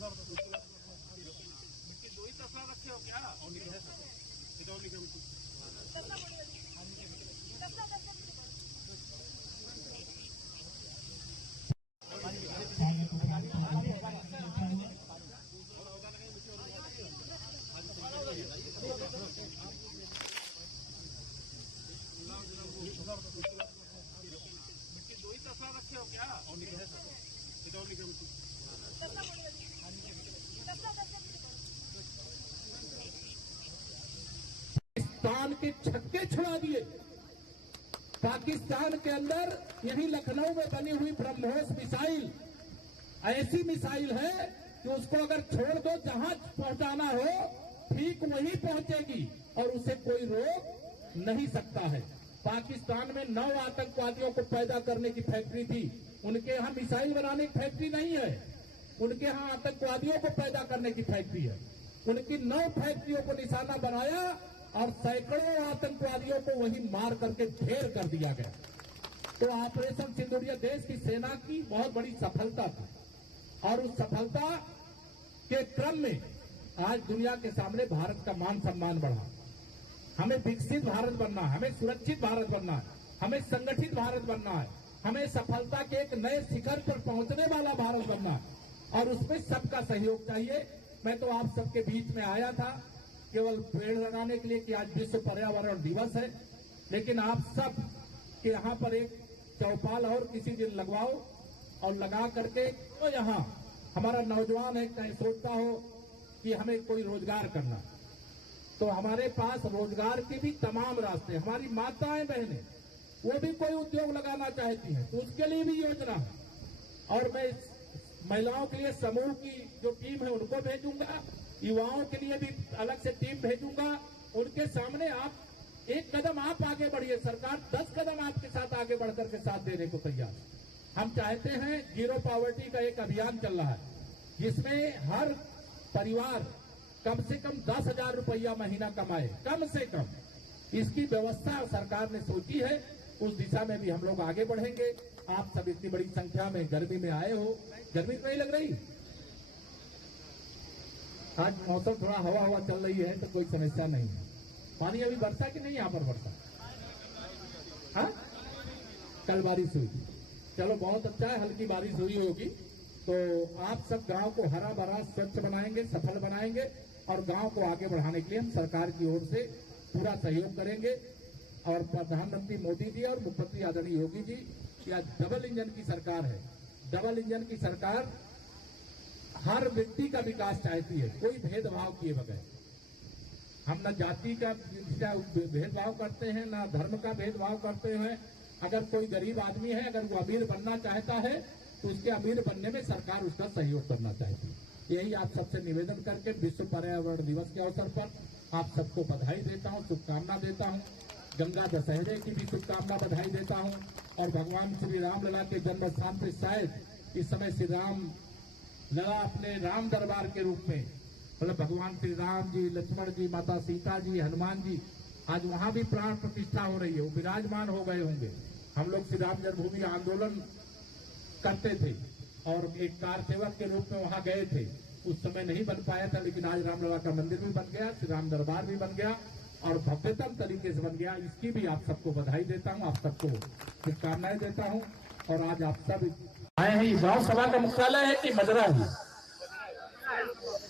दो ही तसला रखे हो क्या? दो ही तसला रखे हो क्या? पाकिस्तान के छक्के छुड़ा दिए। पाकिस्तान के अंदर यही लखनऊ में बनी हुई ब्रह्मोस मिसाइल ऐसी मिसाइल है कि उसको अगर छोड़ दो जहां पहुंचाना हो ठीक वहीं पहुंचेगी और उसे कोई रोक नहीं सकता है। पाकिस्तान में 9 आतंकवादियों को पैदा करने की फैक्ट्री थी। उनके यहाँ मिसाइल बनाने की फैक्ट्री नहीं है, उनके यहाँ आतंकवादियों को पैदा करने की फैक्ट्री है। उनकी 9 फैक्ट्रियों को निशाना बनाया और सैकड़ों आतंकवादियों को वहीं मार करके ढेर कर दिया गया। तो ऑपरेशन सिंदूरिया देश की सेना की बहुत बड़ी सफलता थी और उस सफलता के क्रम में आज दुनिया के सामने भारत का मान सम्मान बढ़ा। हमें विकसित भारत बनना है, हमें सुरक्षित भारत बनना है, हमें संगठित भारत बनना है, हमें सफलता के एक नए शिखर पर पहुंचने वाला भारत बनना है और उसमें सबका सहयोग चाहिए। मैं तो आप सबके बीच में आया था केवल पेड़ लगाने के लिए कि आज विश्व पर्यावरण दिवस है, लेकिन आप सब के यहाँ पर एक चौपाल और किसी दिन लगवाओ और लगा करके तो यहाँ हमारा नौजवान है कहीं सोचता हो कि हमें कोई रोजगार करना, तो हमारे पास रोजगार के भी तमाम रास्ते। हमारी माताएं बहनें वो भी कोई उद्योग लगाना चाहती हैं तो उसके लिए भी योजना है और मैं महिलाओं के लिए समूह की जो टीम है उनको भेजूंगा, युवाओं के लिए भी अलग से टीम भेजूंगा। उनके सामने आप एक कदम आप आगे बढ़िए, सरकार 10 कदम आपके साथ आगे बढ़कर के साथ देने को तैयार। हम चाहते हैं जीरो पॉवर्टी का एक अभियान चल रहा है जिसमें हर परिवार कम से कम 10,000 रुपया महीना कमाए, कम से कम। इसकी व्यवस्था सरकार ने सोची है, उस दिशा में भी हम लोग आगे बढ़ेंगे। आप सब इतनी बड़ी संख्या में गर्मी में आए हो, गर्मी तो नहीं लग रही? आज मौसम थोड़ा हवा हवा चल रही है तो कोई समस्या नहीं है। पानी अभी बरसा कि नहीं यहाँ पर बरसा? हाँ, कल बारिश हुई, चलो बहुत अच्छा है, हल्की बारिश हुई होगी। तो आप सब गांव को हरा भरा स्वच्छ बनाएंगे, सफल बनाएंगे और गांव को आगे बढ़ाने के लिए हम सरकार की ओर से पूरा सहयोग करेंगे। और प्रधानमंत्री मोदी जी और मुख्यमंत्री आदरणीय योगी जी की आज डबल इंजन की सरकार है। डबल इंजन की सरकार हर व्यक्ति का विकास चाहती है, कोई भेदभाव किए बगैर। हम न जाति का भेदभाव करते हैं, न धर्म का भेदभाव करते हैं। अगर कोई गरीब आदमी है, अगर वो अमीर बनना चाहता है तो उसके अमीर बनने में सरकार उसका सहयोग करना चाहती है। यही आप सबसे निवेदन करके विश्व पर्यावरण दिवस के अवसर पर आप सबको बधाई देता हूँ, शुभकामना देता हूँ। गंगा दशहरे की भी शुभकामना बधाई देता हूँ और भगवान श्री राम लला के जन्म स्थान पर शायद इस समय श्री राम लला अपने राम दरबार के रूप में, मतलब भगवान श्री राम जी, लक्ष्मण जी, माता सीता जी, हनुमान जी, आज वहां भी प्राण प्रतिष्ठा हो रही है, वो विराजमान हो गए होंगे। हम लोग श्री राम जन्मभूमि आंदोलन करते थे और एक कार सेवक के रूप में वहां गए थे, उस समय नहीं बन पाया था, लेकिन आज रामलला का मंदिर भी बन गया, श्री राम दरबार भी बन गया और भव्यतम तरीके से बन गया। इसकी भी आप सबको बधाई देता हूँ, आप सबको शुभकामनाएं देता हूँ। और आज आप सब आए हैं, गांव सभा का मुख्यालय है कि मजरा है?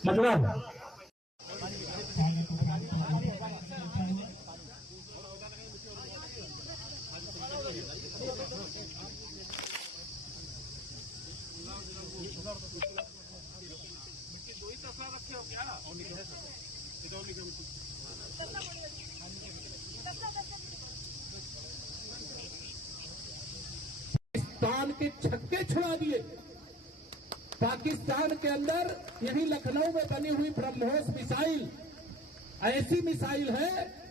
मजरा है। दो ही तसला रखे हो क्या? पाकिस्तान के छक्के छुड़ा दिए। पाकिस्तान के अंदर यही लखनऊ में बनी हुई ब्रह्मोस मिसाइल ऐसी मिसाइल है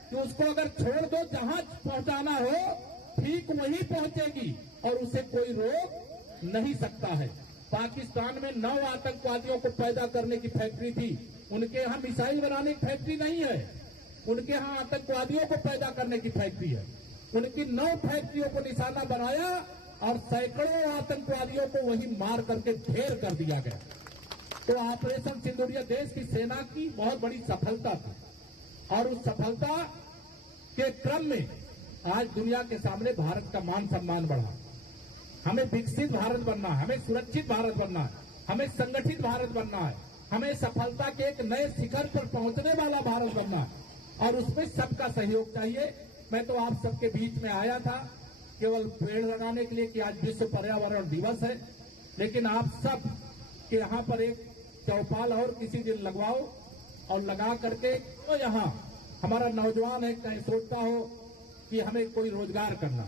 कि उसको अगर छोड़ दो जहां पहुंचाना हो ठीक वहीं पहुंचेगी और उसे कोई रोक नहीं सकता है। पाकिस्तान में 9 आतंकवादियों को पैदा करने की फैक्ट्री थी। उनके यहाँ मिसाइल बनाने की फैक्ट्री नहीं है, उनके यहाँ आतंकवादियों को पैदा करने की फैक्ट्री है। उनकी 9 फैक्ट्रियों को निशाना बनाया और सैकड़ों आतंकवादियों को वहीं मार करके ढेर कर दिया गया। तो ऑपरेशन सिंदूर ये देश की सेना की बहुत बड़ी सफलता थी और उस सफलता के क्रम में आज दुनिया के सामने भारत का मान सम्मान बढ़ा। हमें विकसित भारत बनना है, हमें सुरक्षित भारत बनना है, हमें संगठित भारत बनना है, हमें सफलता के एक नए शिखर पर पहुंचने वाला भारत बनना है और उसमें सबका सहयोग चाहिए। मैं तो आप सबके बीच में आया था केवल पेड़ लगाने के लिए कि आज विश्व पर्यावरण दिवस है, लेकिन आप सब के यहाँ पर एक चौपाल और किसी दिन लगवाओ और लगा करके तो यहाँ हमारा नौजवान है कहीं सोचता हो कि हमें कोई रोजगार करना,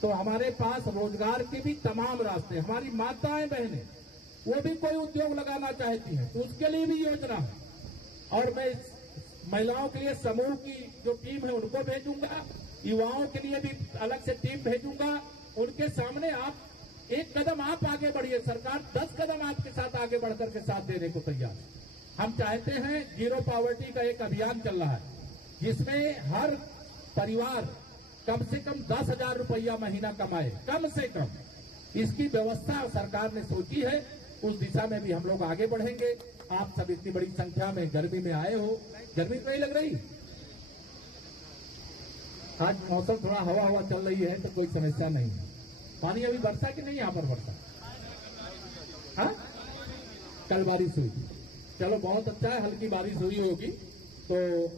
तो हमारे पास रोजगार के भी तमाम रास्ते। हमारी माताएं बहनें वो भी कोई उद्योग लगाना चाहती हैं तो उसके लिए भी योजना है और मैं महिलाओं के लिए समूह की जो टीम है उनको भेजूंगा, युवाओं के लिए भी अलग से टीम भेजूंगा। उनके सामने आप एक कदम आप आगे बढ़िए, सरकार 10 कदम आपके साथ आगे बढ़कर के साथ देने को तैयार है। हम चाहते हैं जीरो पॉवर्टी का एक अभियान चल रहा है जिसमें हर परिवार कम से कम 10,000 रुपया महीना कमाए, कम से कम। इसकी व्यवस्था सरकार ने सोची है, उस दिशा में भी हम लोग आगे बढ़ेंगे। आप सब इतनी बड़ी संख्या में गर्मी में आए हो, गर्मी तो नहीं लग रही? आज मौसम थोड़ा हवा चल रही है तो कोई समस्या नहीं है। पानी अभी बरसा कि नहीं यहाँ पर बरसा? हाँ, कल बारिश हुई, चलो बहुत अच्छा है, हल्की बारिश हुई होगी तो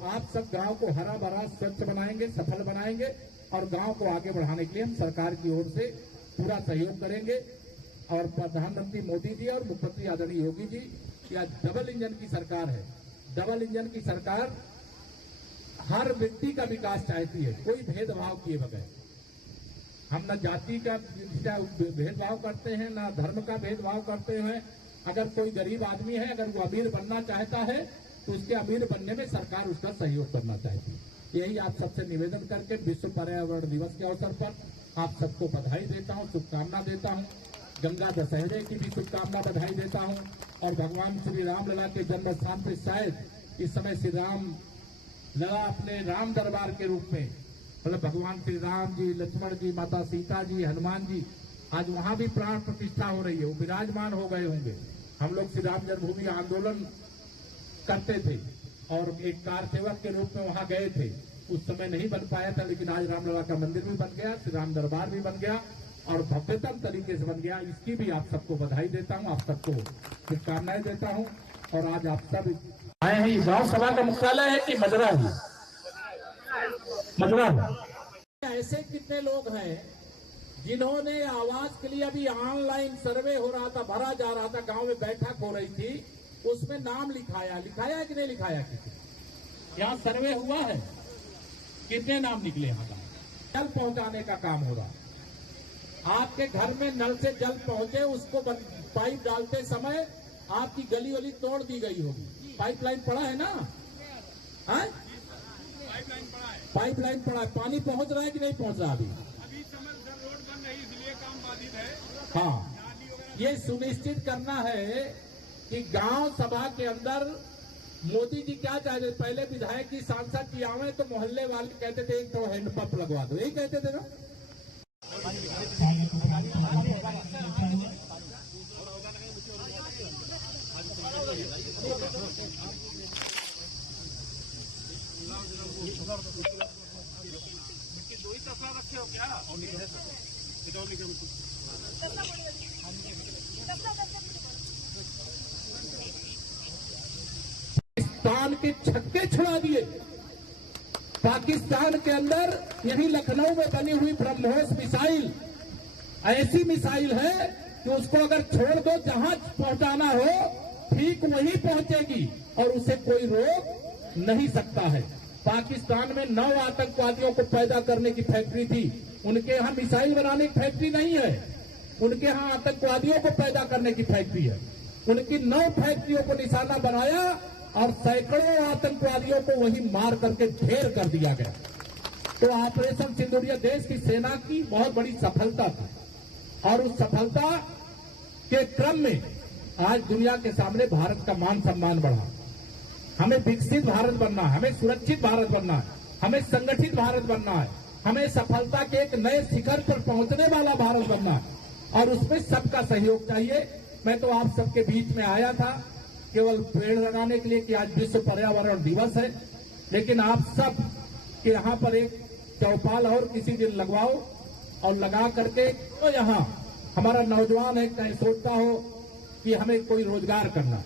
आप सब गांव को हरा भरा स्वच्छ बनाएंगे, सफल बनाएंगे और गांव को आगे बढ़ाने के लिए हम सरकार की ओर से पूरा सहयोग करेंगे। और प्रधानमंत्री मोदी जी और मुख्यमंत्री आदरणीय योगी जी की आज डबल इंजन की सरकार है। डबल इंजन की सरकार हर व्यक्ति का विकास चाहती है, कोई भेदभाव किए बगैर। हम न जाति का भेदभाव करते हैं, न धर्म का भेदभाव करते हैं। अगर कोई गरीब आदमी है, अगर वो अमीर बनना चाहता है तो उसके अमीर बनने में सरकार उसका सहयोग करना चाहती है। यही आप सबसे निवेदन करके विश्व पर्यावरण दिवस के अवसर पर आप सबको बधाई देता हूँ, शुभकामना देता हूँ। गंगा दशहरे की भी शुभकामना बधाई देता हूँ और भगवान श्री रामलला के जन्म स्थान पर शायद इस समय श्री राम लला अपने राम दरबार के रूप में, मतलब भगवान श्री राम जी, लक्ष्मण जी, माता सीता जी, हनुमान जी, आज वहां भी प्राण प्रतिष्ठा हो रही है, वो विराजमान हो गए होंगे। हम लोग श्री राम जन्मभूमि आंदोलन करते थे और एक कार सेवक के रूप में वहां गए थे, उस समय नहीं बन पाया था, लेकिन आज रामलला का मंदिर भी बन गया, श्री राम दरबार भी बन गया और भव्यतम तरीके से बन गया। इसकी भी आप सबको बधाई देता हूँ, आप सबको शुभकामनाएं देता हूँ। और आज आप सब आए हैं, गांव सभा का मुख्यालय है कि मजरा है? मजरा है। ऐसे कितने लोग हैं जिन्होंने आवाज के लिए अभी ऑनलाइन सर्वे हो रहा था, भरा जा रहा था, गांव में बैठक हो रही थी, उसमें नाम लिखाया है कि नहीं लिखाया? किसी यहाँ सर्वे हुआ है, कितने नाम निकले? यहाँ का जल पहुंचाने का काम हो रहा है। आपके घर में नल से जल पहुंचे, उसको पाइप डालते समय आपकी गली वली तोड़ दी गई होगी। पाइपलाइन पड़ा है ना? पाइपलाइन पड़ा है। पानी पहुंच रहा है कि नहीं पहुंच रहा? अभी रोड बन रही इसलिए काम बाधित है। हाँ, ये सुनिश्चित करना है कि गांव सभा के अंदर मोदी जी क्या चाहते, पहले विधायक की सांसद की आवे तो मोहल्ले वाले कहते थे एक तो हैंडपंप लगवा दो, यही कहते थे ना? दो ही तसला रखे हो क्या? पाकिस्तान के छक्के छुड़ा दिए। पाकिस्तान के अंदर यही लखनऊ में बनी हुई ब्रह्मोस मिसाइल ऐसी मिसाइल है कि उसको अगर छोड़ दो, जहां पहुंचाना हो ठीक वहीं पहुंचेगी और उसे कोई रोक नहीं सकता है। पाकिस्तान में 9 आतंकवादियों को पैदा करने की फैक्ट्री थी, उनके यहाँ मिसाइल बनाने की फैक्ट्री नहीं है, उनके यहाँ आतंकवादियों को पैदा करने की फैक्ट्री है। उनकी 9 फैक्ट्रियों को निशाना बनाया और सैकड़ों आतंकवादियों को वहीं मार करके ढेर कर दिया गया। तो ऑपरेशन सिंदूर ये देश की सेना की बहुत बड़ी सफलता थी और उस सफलता के क्रम में आज दुनिया के सामने भारत का मान सम्मान बढ़ा। हमें विकसित भारत बनना है, हमें सुरक्षित भारत बनना है, हमें संगठित भारत बनना है, हमें सफलता के एक नए शिखर पर पहुंचने वाला भारत बनना है और उसमें सबका सहयोग चाहिए। मैं तो आप सबके बीच में आया था केवल पेड़ लगाने के लिए कि आज विश्व पर्यावरण दिवस है, लेकिन आप सब के यहाँ पर एक चौपाल और किसी दिन लगवाओ और लगा करके तो यहाँ हमारा नौजवान है कहीं सोचता हो कि हमें कोई रोजगार करना,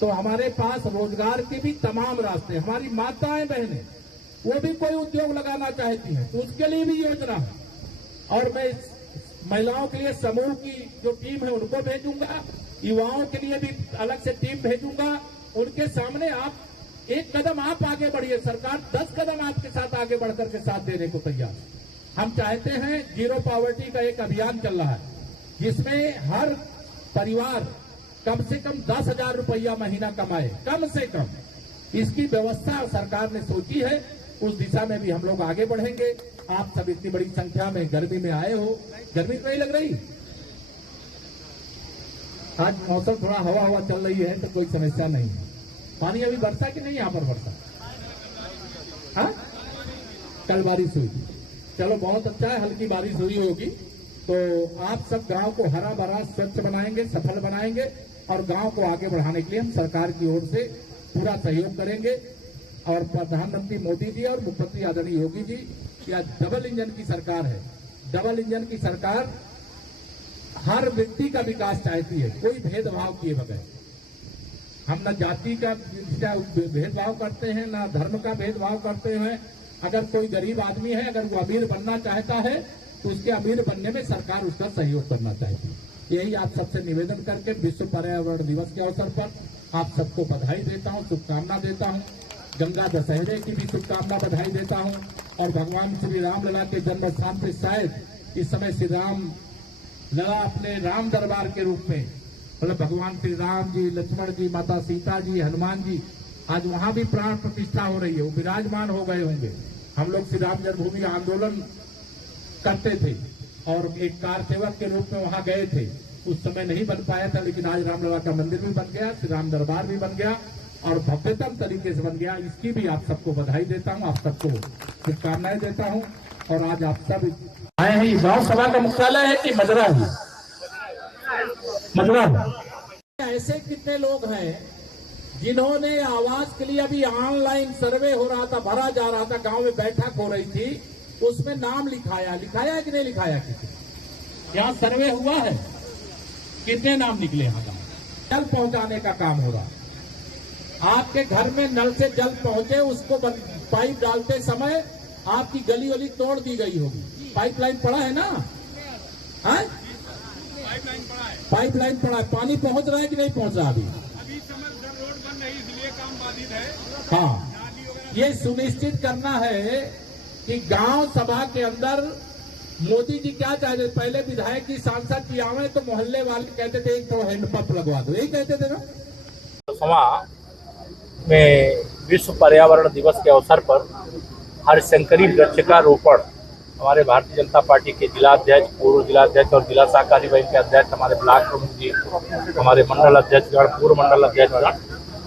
तो हमारे पास रोजगार के भी तमाम रास्ते, हमारी माताएं बहनें वो भी कोई उद्योग लगाना चाहती हैं तो उसके लिए भी योजना है। और मैं महिलाओं के लिए समूह की जो टीम है उनको भेजूंगा, युवाओं के लिए भी अलग से टीम भेजूंगा। उनके सामने आप एक कदम आप आगे बढ़िए, सरकार 10 कदम आपके साथ आगे बढ़कर के साथ देने को तैयार। हम चाहते हैं जीरो पॉवर्टी का एक अभियान चल रहा है जिसमें हर परिवार कम से कम 10,000 रुपया महीना कमाए, कम से कम। इसकी व्यवस्था सरकार ने सोची है, उस दिशा में भी हम लोग आगे बढ़ेंगे। आप सब इतनी बड़ी संख्या में गर्मी में आए हो, गर्मी तो नहीं लग रही? आज मौसम थोड़ा हवा चल रही है तो कोई समस्या नहीं है। पानी अभी बरसा कि नहीं यहाँ पर बरसा? हाँ, कल बारिश हुई, चलो बहुत अच्छा है, हल्की बारिश हुई होगी। तो आप सब गांव को हरा भरा स्वच्छ बनाएंगे, सफल बनाएंगे और गांव को आगे बढ़ाने के लिए हम सरकार की ओर से पूरा सहयोग करेंगे। और प्रधानमंत्री मोदी जी और मुख्यमंत्री आदरणीय योगी जी या डबल इंजन की सरकार है। डबल इंजन की सरकार हर व्यक्ति का विकास चाहती है, कोई भेदभाव किए बगैर। हम न जाति का भेदभाव करते हैं, न धर्म का भेदभाव करते हैं। अगर कोई गरीब आदमी है, अगर वो अमीर बनना चाहता है तो उसके अमीर बनने में सरकार उसका सहयोग करना चाहती है। यही आप सबसे निवेदन करके विश्व पर्यावरण दिवस के अवसर पर आप सबको बधाई देता हूं, शुभकामना देता हूं। गंगा दशहरे की भी शुभकामना बधाई देता हूं। और भगवान श्री राम लला के जन्म स्थान पर शायद इस समय श्री राम लला अपने राम दरबार के रूप में, मतलब भगवान श्री राम जी, लक्ष्मण जी, माता सीता जी, हनुमान जी, आज वहां भी प्राण प्रतिष्ठा हो रही है, वो विराजमान हो गए होंगे। हम लोग श्री राम जन्मभूमि आंदोलन करते थे और एक कार सेवक के रूप में वहां गए थे, उस समय नहीं बन पाया था, लेकिन आज रामलला का मंदिर भी बन गया, श्री राम दरबार भी बन गया और भव्यतम तरीके से बन गया। इसकी भी आप सबको बधाई देता हूं, आप सबको शुभकामनाएं देता हूं। और आज आप सब आए हैं, गांव सभा का मुख्यालय है कि मजरा है? मजरा है। ऐसे कितने लोग हैं जिन्होंने आवास के लिए अभी ऑनलाइन सर्वे हो रहा था, भरा जा रहा था, गांव में बैठक हो रही थी, उसमें नाम लिखाया कि नहीं लिखाया? किसी यहाँ सर्वे हुआ है, कितने नाम निकले? यहाँ जल पहुंचाने का काम हो रहा, आपके घर में नल से जल पहुंचे, उसको पाइप डालते समय आपकी गली वली तोड़ दी गई होगी। पाइपलाइन पड़ा है ना? हाँ, पाइपलाइन पड़ा है। पानी पहुंच रहा है कि नहीं पहुंच रहा? अभी समय रोड बन रही इसलिए काम बाधित है। हाँ, ये सुनिश्चित करना है कि गांव सभा के अंदर मोदी जी क्या चाहते, पहले विधायक की सांसद की आवे तो मोहल्ले वाले कहते थे एक तो हैंडपंप लगवा दो, यही कहते थे ना। सभा में विश्व पर्यावरण दिवस के अवसर पर हरिशंकरी वृक्ष का रोपण हमारे भारतीय जनता पार्टी के जिलाध्यक्ष, पूर्व जिलाध्यक्ष और जिला सहकारी बैंक के अध्यक्ष, हमारे ब्लॉक प्रमुख जी, हमारे मंडल अध्यक्षगण, पूर्व मंडल अध्यक्षगण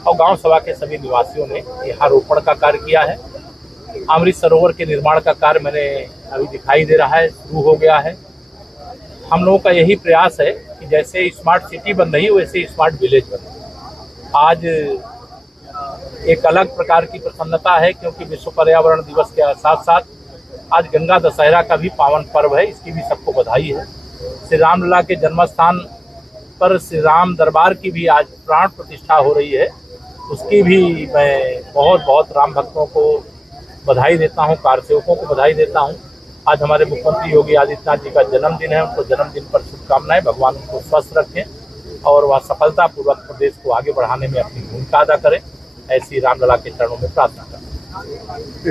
और गांव सभा के सभी निवासियों ने यहाँ रोपण का कार्य किया है। अमृत सरोवर के निर्माण का कार्य मैंने अभी दिखाई दे रहा है, शुरू हो गया है। हम लोगों का यही प्रयास है कि जैसे स्मार्ट सिटी बन रही वैसे स्मार्ट विलेज बने। आज एक अलग प्रकार की प्रसन्नता है क्योंकि विश्व पर्यावरण दिवस के साथ साथ आज गंगा दशहरा का भी पावन पर्व है, इसकी भी सबको बधाई है। श्री रामलला के जन्म स्थान पर श्री राम दरबार की भी आज प्राण प्रतिष्ठा हो रही है, उसकी भी मैं बहुत बहुत राम भक्तों को बधाई देता हूं, कार्यसेवकों को बधाई देता हूं। आज हमारे मुख्यमंत्री योगी आदित्यनाथ जी का जन्मदिन है, उनको जन्मदिन पर शुभकामनाएं। भगवान उनको स्वस्थ रखें और वह सफलतापूर्वक प्रदेश को आगे बढ़ाने में अपनी भूमिका अदा करें, ऐसी रामलला के चरणों में प्रार्थना करते हैं।